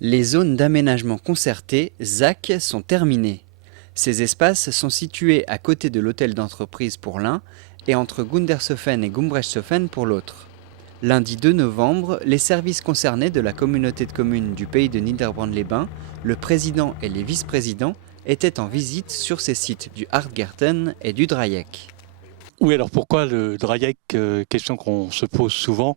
Les zones d'aménagement concerté, ZAC, sont terminées. Ces espaces sont situés à côté de l'hôtel d'entreprise pour l'un et entre Gundershofen et Gumbrechtshofen pour l'autre. Lundi 2 novembre, les services concernés de la communauté de communes du pays de Niederbrand-les-Bains, le président et les vice-présidents, étaient en visite sur ces sites du Hartgarten et du Dreieck. Oui, alors pourquoi le Dreieck, question qu'on se pose souvent,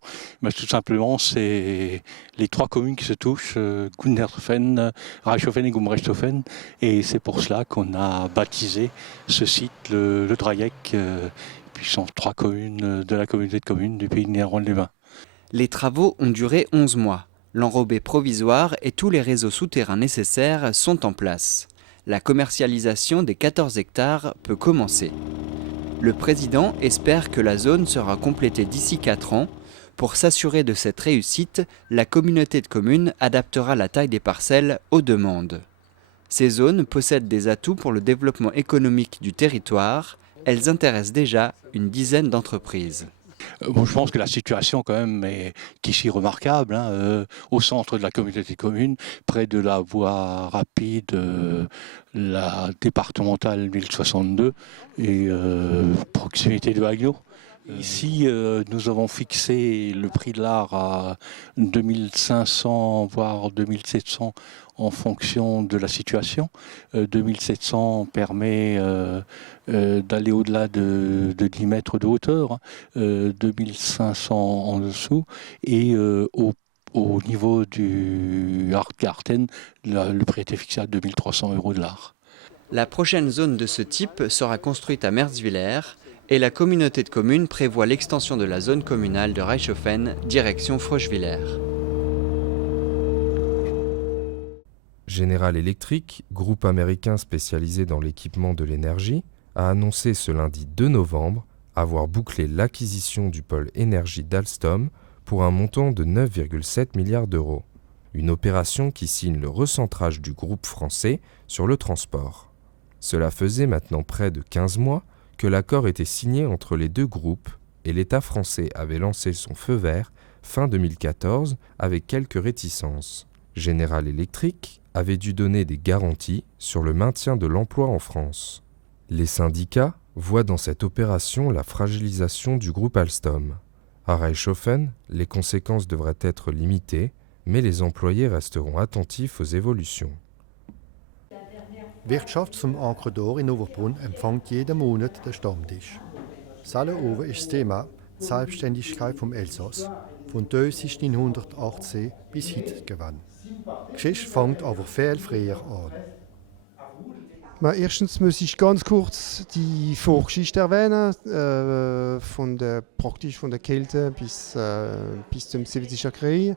tout simplement c'est les trois communes qui se touchent, Gundershofen, Reichshofen et Gumbrechtshofen, et c'est pour cela qu'on a baptisé ce site le Dreieck, puis ce sont trois communes de la communauté de communes du pays de Niederbrand-les-Bains. Les travaux ont duré 11 mois. L'enrobé provisoire et tous les réseaux souterrains nécessaires sont en place. La commercialisation des 14 hectares peut commencer. Le président espère que la zone sera complétée d'ici 4 ans. Pour s'assurer de cette réussite, la communauté de communes adaptera la taille des parcelles aux demandes. Ces zones possèdent des atouts pour le développement économique du territoire. Elles intéressent déjà une dizaine d'entreprises. Je pense que la situation quand même est qu'ici remarquable, au centre de la communauté de communes, près de la voie rapide, la départementale 1062 et proximité de Agno. Ici, nous avons fixé le prix de l'art à 2500 voire 2700 en fonction de la situation. 2700 permet d'aller au-delà de 10 mètres de hauteur, 2500 en dessous, et au niveau du Hartgarten, le prix était fixé à 2300 € de l'art. La prochaine zone de ce type sera construite à Merzwiller et la communauté de communes prévoit l'extension de la zone communale de Reichshofen, direction Froschwiller. General Electric, groupe américain spécialisé dans l'équipement de l'énergie, a annoncé ce lundi 2 novembre avoir bouclé l'acquisition du pôle énergie d'Alstom pour un montant de 9,7 milliards d'euros. Une opération qui signe le recentrage du groupe français sur le transport. Cela faisait maintenant près de 15 mois que l'accord était signé entre les deux groupes et l'État français avait lancé son feu vert fin 2014 avec quelques réticences. General Electric avait dû donner des garanties sur le maintien de l'emploi en France. Les syndicats voient dans cette opération la fragilisation du groupe Alstom. À Reichshofen, les conséquences devraient être limitées, mais les employés resteront attentifs aux évolutions. Wirtschaft zum Ancre d'Or in Overbrunn empfängt jeden Monat den Stammtisch. Alle Oven ist das Thema die Selbstständigkeit vom Elsass, von 1918 bis heute gewann. Die Geschichte fängt aber viel früher an. Erstens muss ich ganz kurz die Vorgeschichte erwähnen, von der Kälte bis zum 70er Krieg.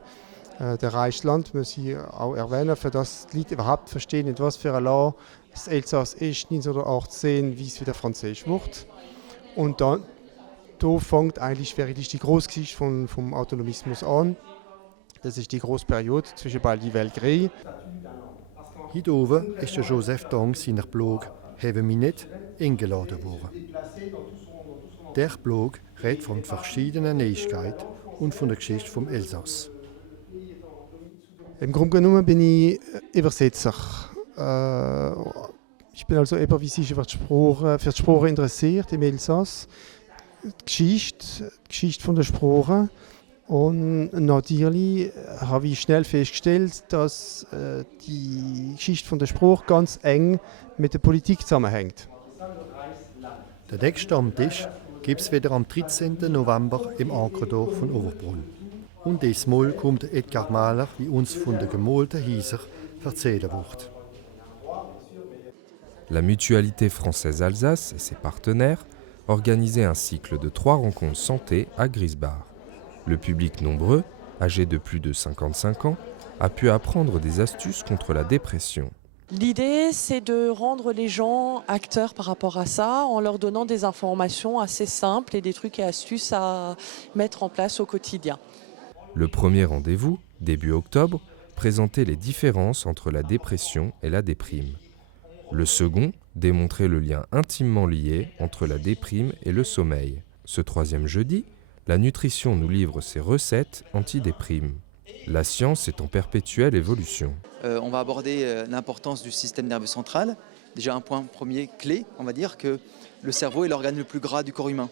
Der Reichsland muss ich auch erwähnen, für das die Leute überhaupt verstehen, in was für ein Land das Elsass ist 1918, wie es wieder Französisch wird. Und dann da fängt eigentlich wirklich die Großgeschichte vom Autonomismus an. Das ist die große Periode zwischen beiden Weltkriegen. Heute oben ist der Joseph Dong seiner Blog «Haben mich nicht» eingeladen worden. Der Blog redet von verschiedenen Neuigkeiten und von der Geschichte vom Elsass. Im Grunde genommen bin ich Übersetzer. Ich bin also jemand, wie sich für die Sprache interessiert im Elsass. Die Geschichte von der Sprache. Und natürlich habe ich schnell festgestellt, dass die Geschichte von der Sprache ganz eng mit der Politik zusammenhängt. Den nächsten Stammtisch gibt es wieder am 13. November im Ancre von Overbrunn. Und diesmal kommt Edgar Mahler, wie uns von den gemalten Häusern erzählen wird. La Mutualité Française Alsace et ses partenaires organisaient un cycle de 3 rencontres santé à Griesbach. Le public nombreux, âgé de plus de 55 ans, a pu apprendre des astuces contre la dépression. L'idée, c'est de rendre les gens acteurs par rapport à ça, en leur donnant des informations assez simples et des trucs et astuces à mettre en place au quotidien. Le premier rendez-vous, début octobre, présentait les différences entre la dépression et la déprime. Le second démontrait le lien intimement lié entre la déprime et le sommeil. Ce troisième jeudi, la nutrition nous livre ses recettes anti-déprime. La science est en perpétuelle évolution. On va aborder l'importance du système nerveux central. Déjà un point premier clé, on va dire que le cerveau est l'organe le plus gras du corps humain.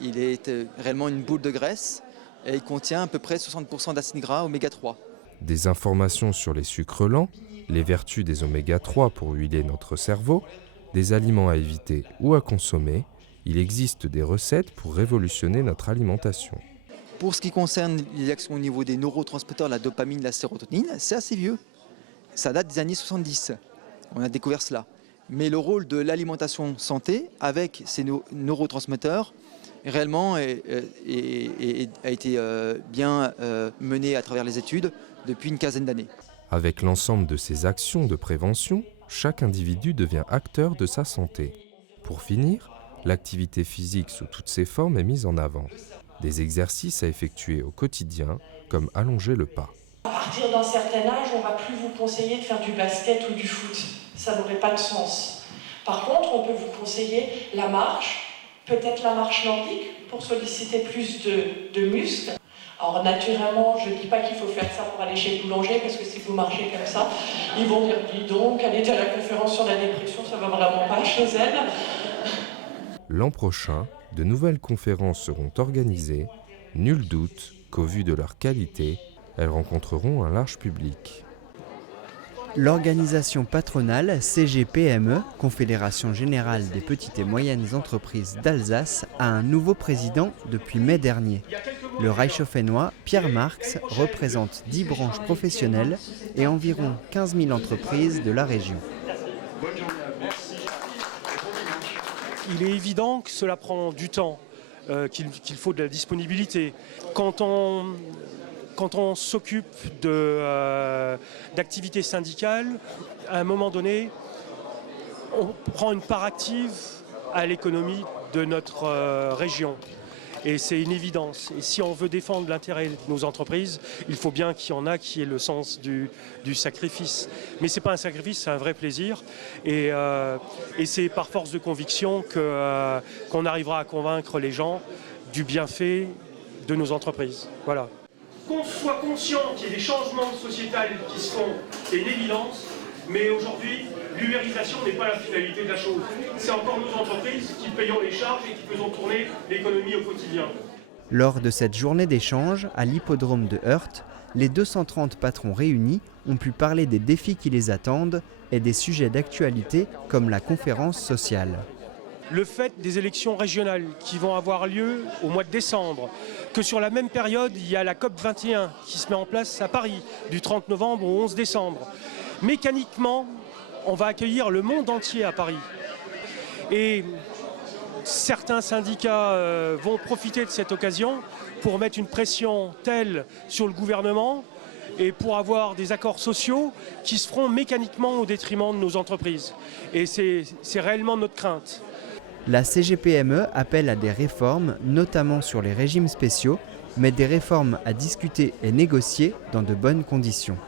Il est réellement une boule de graisse et il contient à peu près 60% d'acides gras oméga 3. Des informations sur les sucres lents, les vertus des oméga 3 pour huiler notre cerveau, des aliments à éviter ou à consommer, il existe des recettes pour révolutionner notre alimentation. Pour ce qui concerne les actions au niveau des neurotransmetteurs, la dopamine, la sérotonine, c'est assez vieux. Ça date des années 70. On a découvert cela. Mais le rôle de l'alimentation santé avec ces neurotransmetteurs réellement a été bien mené à travers les études depuis une quinzaine d'années. Avec l'ensemble de ces actions de prévention, chaque individu devient acteur de sa santé. Pour finir, l'activité physique sous toutes ses formes est mise en avant. Des exercices à effectuer au quotidien, comme allonger le pas. À partir d'un certain âge, on ne va plus vous conseiller de faire du basket ou du foot. Ça n'aurait pas de sens. Par contre, on peut vous conseiller la marche, peut-être la marche nordique pour solliciter plus de muscles. Alors naturellement, je ne dis pas qu'il faut faire ça pour aller chez le boulanger, parce que si vous marchez comme ça, ils vont dire « Dis donc, elle était à la conférence sur la dépression, ça ne va vraiment pas chez elle ». L'an prochain, de nouvelles conférences seront organisées. Nul doute qu'au vu de leur qualité, elles rencontreront un large public. L'organisation patronale CGPME, Confédération Générale des Petites et Moyennes Entreprises d'Alsace, a un nouveau président depuis mai dernier. Le Reichshoffennois Pierre Marx représente 10 branches professionnelles et environ 15 000 entreprises de la région. Il est évident que cela prend du temps, qu'il faut de la disponibilité. Quand on s'occupe d'activités syndicales, à un moment donné, on prend une part active à l'économie de notre région. Et c'est une évidence. Et si on veut défendre l'intérêt de nos entreprises, il faut bien qu'il y en a qui aient le sens du sacrifice. Mais ce n'est pas un sacrifice, c'est un vrai plaisir. Et c'est par force de conviction qu'on arrivera à convaincre les gens du bienfait de nos entreprises. Voilà. Qu'on soit conscient qu'il y ait des changements sociétals qui se font, c'est une évidence. Mais aujourd'hui, l'ubérisation n'est pas la finalité de la chose. C'est encore nos entreprises qui payons les charges et qui faisons tourner l'économie au quotidien. Lors de cette journée d'échange à l'hippodrome de Heurt, les 230 patrons réunis ont pu parler des défis qui les attendent et des sujets d'actualité comme la conférence sociale. Le fait des élections régionales qui vont avoir lieu au mois de décembre, que sur la même période, il y a la COP21 qui se met en place à Paris, du 30 novembre au 11 décembre. Mécaniquement, on va accueillir le monde entier à Paris. Et certains syndicats vont profiter de cette occasion pour mettre une pression telle sur le gouvernement et pour avoir des accords sociaux qui se feront mécaniquement au détriment de nos entreprises. Et c'est réellement notre crainte. La CGPME appelle à des réformes, notamment sur les régimes spéciaux, mais des réformes à discuter et négocier dans de bonnes conditions.